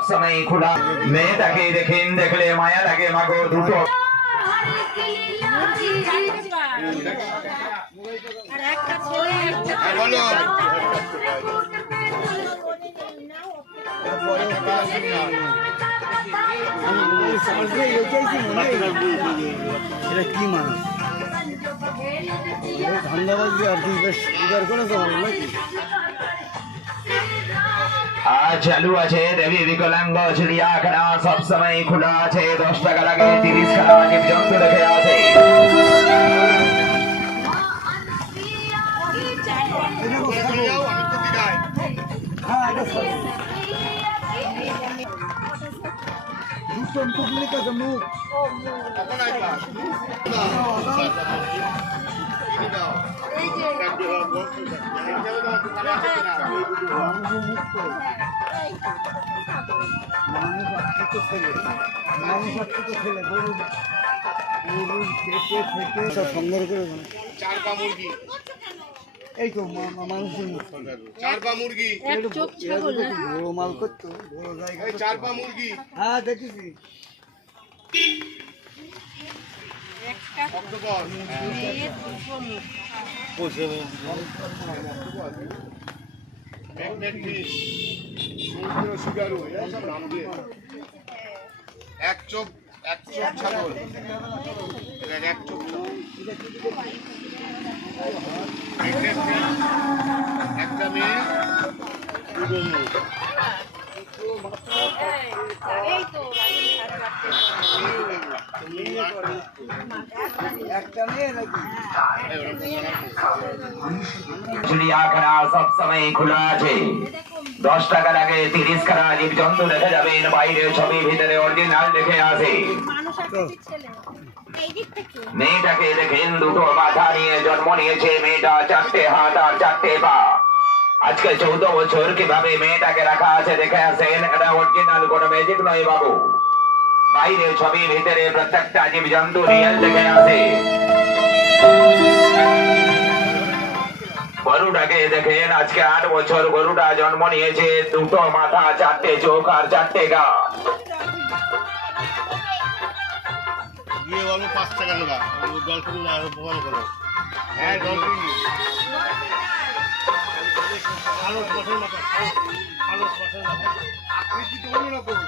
সব সময় খোলা। মেয়েটাকে দেখেন, দেখলে মায়া লাগে মাগো দুটো। এটা কি মাছ? ধান্দাবাজি আর কি বেশ উদার করেছে নাকি? आज चालू আছে দেবী বিকলাঙ্গ চিড়িয়াখানা, সব সময় খোলা আছে। 10 টাকা লাগে 30 খানা জীবজন্তু রেখে আছে। এই তো মানুষের চারপা মুরগি বড় মাল করতো বড় জায়গায় চারপা মুরগি হ্যাঁ দেখেছি এক চোখ ছাগল, এক চোখ একটা মেয়ে দুটো মুখ। একটা মেয়ে নাকি চিড়িয়াখানা সব সময় খোলা আছে। 10 টাকা লাগে 30 খানা জীবজন্তু দেখে যাবেন। বাইরে ছবি, ভিতরে অরিজিনাল দেখে আসে। মেয়েটাকে দেখেন, দুটো মাথা নিয়ে জন্ম নিয়েছে। মেয়েটা 4টে হাত আর 4টে পা। আজকে 14 বছর কিভাবে মেয়েটাকে রাখা আছে দেখে আসেন। এটা অরিজিনাল কোনো ম্যাজিক নয় বাবু। বাইরে ছবি, ভিতরে প্রত্যেকটা জীবজন্তু রিয়েল দেখে আসে। গরুটাকে দেখেন, আজকে 8 বছর গরুটা জন্ম নিয়েছে। দুটো মাথা, 4টে চোখ আর 4টে গা। দিয়ে বলবো 5 টাকা নেবা, ডলফিন না আরো প্রমাণ করো। হ্যাঁ ডলফিন ভালো পছন্দ না, ভালো পছন্দ আকৃতি তো অন্যরকম।